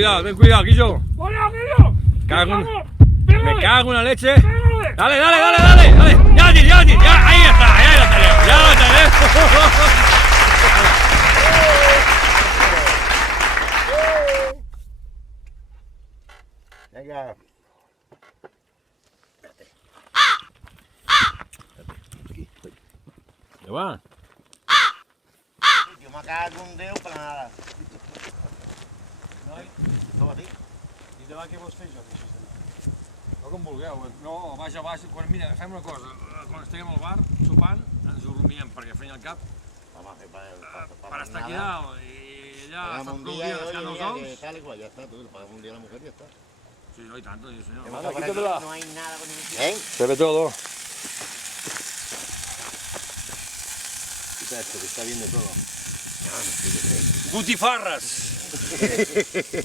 ten cuidado, Guillo. ¡Hola, Guillo! Me cago en la leche. Dale. Ya, ahí está, ya lo tenemos. Venga. ¿Qué va? Yo me cago un dedo para nada. Toma a ti. I demà què vols fer, Jordi? No com vulgueu, no, baix a baix, mira, fem una cosa, quan estiguem al bar, sopant, ens ho rumiem, perquè fent el cap, per estar aquí dalt, i allà estar tot el dia rascant els ous. Tal y cual, ya está, tú le pagas un día a la mujer y ya está. Sí, no, y tanto, sí, señor. No hay nada con el... Se ve todo. Quita esto, que está bien de todo. Butifarras.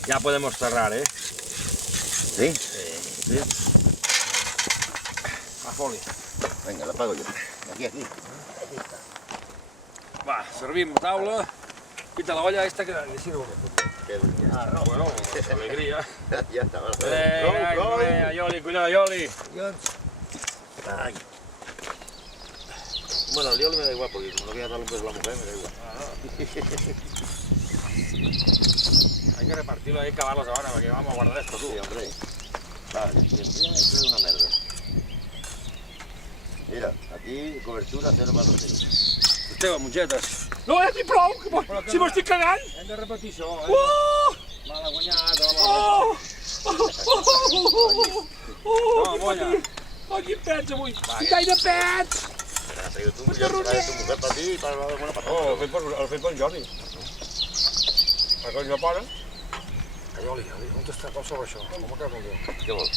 Ya podemos cerrar, ¿eh? ¿Sí? Sí. A foli. Venga, la pago yo. Aquí. Va, servim taula. Quita la olla esta que le sirvo. Bueno, alegría. Ya está, vale. Venga, Yoli, cuidado, Yoli. Ay. Bueno, el lío me da igual, porque como no voy a darle un beso a la mujer, me da igual. Hay que repartirlo, hay que acabarlos ahora, porque vamos a guardar esto, tú. Sí, hombre. Vale, siempre esto es una merda. Mira, aquí cobertura 0 para 2. Esteve, mongetes. No, ni prou, si m'estic cagant! Hem de repetir això, eh? Oh! Mala guanyada, Oh! No, molla. Oh, quin pets avui! Quin gaire pets! Ha traído tu mujer para ti y para la buena para Oh, el fet per Jordi. A coll de pare. Ioli, on està com sobre això? Com me cago en Déu. Què vols?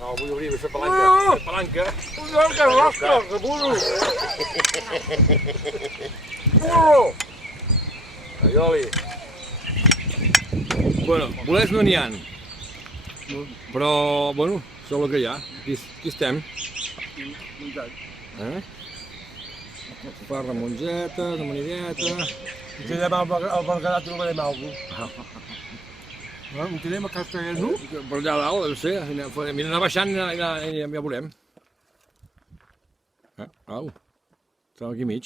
No, vull obrir, vull fer palanca. Fer palanca. Que rasca, que burro! Burro! Ioli. Bueno, bolets no n'hi ha. Però, bueno, això és el que hi ha. Aquí estem. Parra mongeta, amanideta... Si demà al Berguedà trobarem alguna cosa. No tenim a Castellano? Per allà dalt, no sé, anar baixant i ja veurem. Au, estem aquí mig.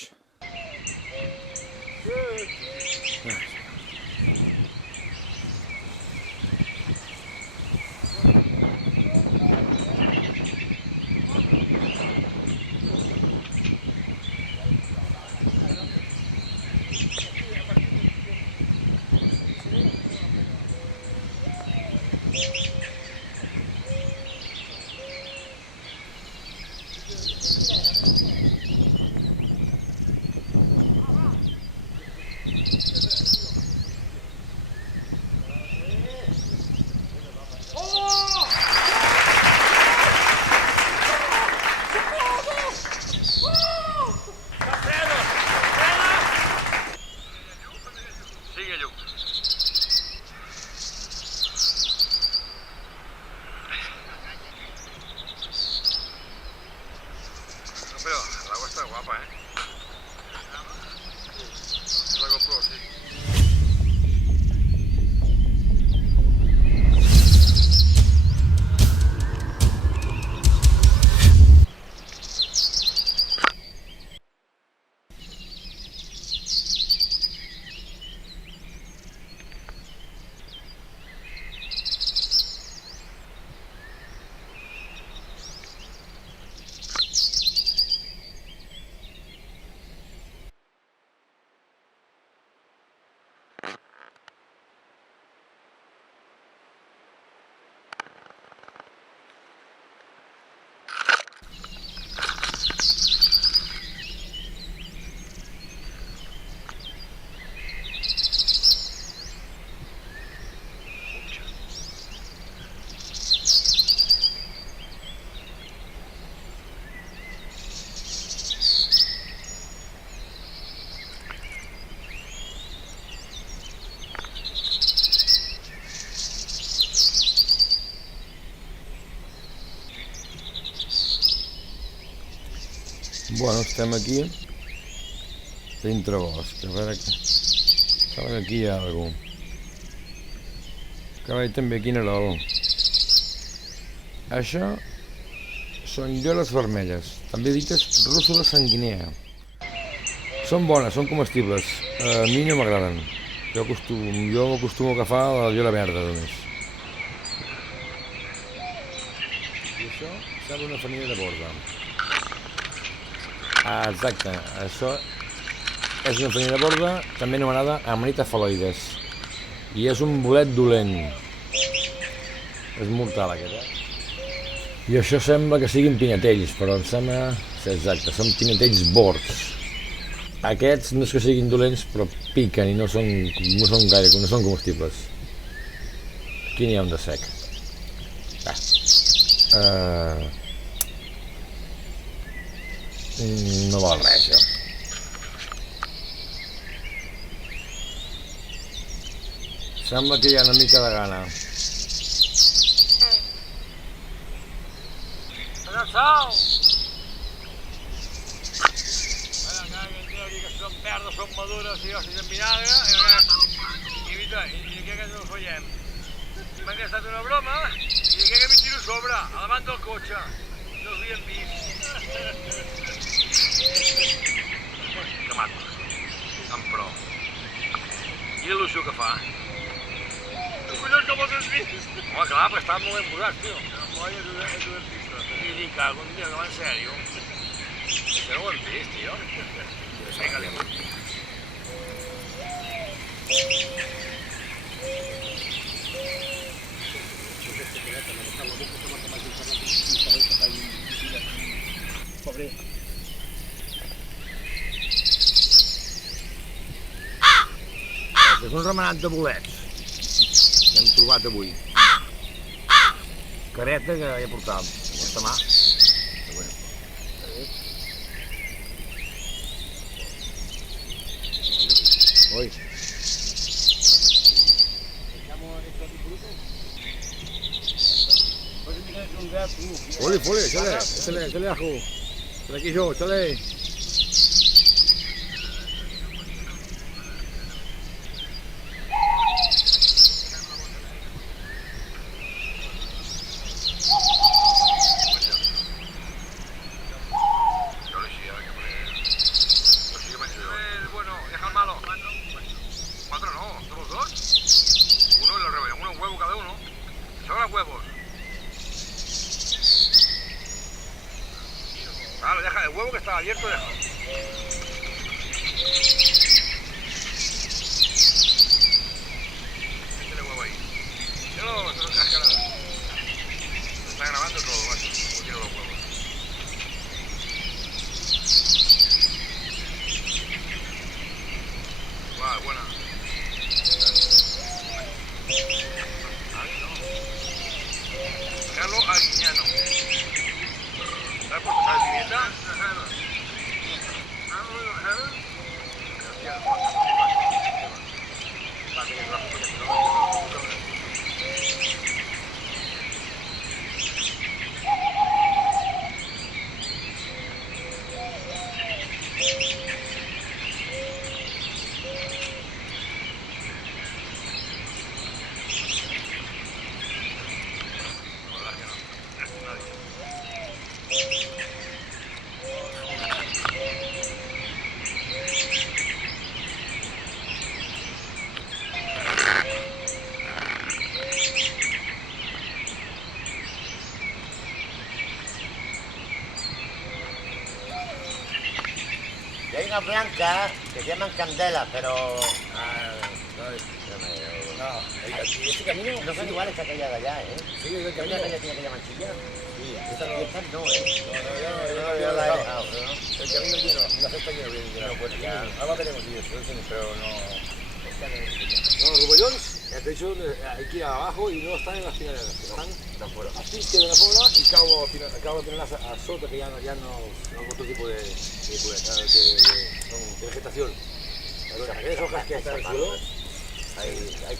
Pero el agua está guapa, ¿eh? La GoPro, sí. Bueno, estem aquí dintre bosc, a veure que... Sembla que aquí hi ha algú. Cavall també, quin arol. Això són lloles vermelles, també dites rússula sanguinea. Són bones, són comestibles. A mi no m'agraden. Jo m'acostumo a agafar la llola verda només. I això sembla una farina de borda. Exacte, això és una farina de borda, també anomenada amanita phalloides. I és un bolet dolent. És mortal aquest, I això sembla que siguin pinetells, però em sembla... Sí, exacte, són pinetells bords. Aquests no és que siguin dolents, però piquen i no són comestibles. Aquí n'hi ha un de sec. No val res, això. Sembla que hi ha una mica de gana. Sal! Que són verdes, són madures i ostres en vinagre i què que ens ho fallem. M'ha gastat una broma i què que m'hi tiro sobre, a davant del cotxe. No els havíem vist. Que matos, tan pro. I l'il·lusió que fa. Collons, com els has vist? Home, clar, perquè estaven molt ben posats, tio. I dic, cago en Déu, no, en sèrio. Això no ho hem vist, tio. Pégale. És un remenat de bolets que hem trobat avui. Careta que ja portàvem aquesta mà. Oi. Foli, échale ajo. Por aquí yo, échale. Claro, deja el huevo que estaba abierto, deja. Métele huevo ahí. No casca nada. Se está grabando todo, macho. No quiero los huevos. Guau, buena. Carlos Arguiñano. ¿Sabes por qué sabes pimienta? Y hay una blanca que se llaman candela, pero... ¿Este camino? No son iguales que aquella de allá, ¿eh? Sí, es el camino. Aquella tiene aquella manchilla. Sí, esta no, No, ¿eh? yo la he dejado. El camino lleno, la cesta llena bien llena. Bueno, ya. Ahora veremos si eso, pero no... No, los rebollons, de hecho, hay que ir abajo y no están en las finales, están afuera. así que de la fuera y acabo de tenerlas a sota, que ya no otro tipo de vegetación. Aquellas hojas que están en el suelo, hay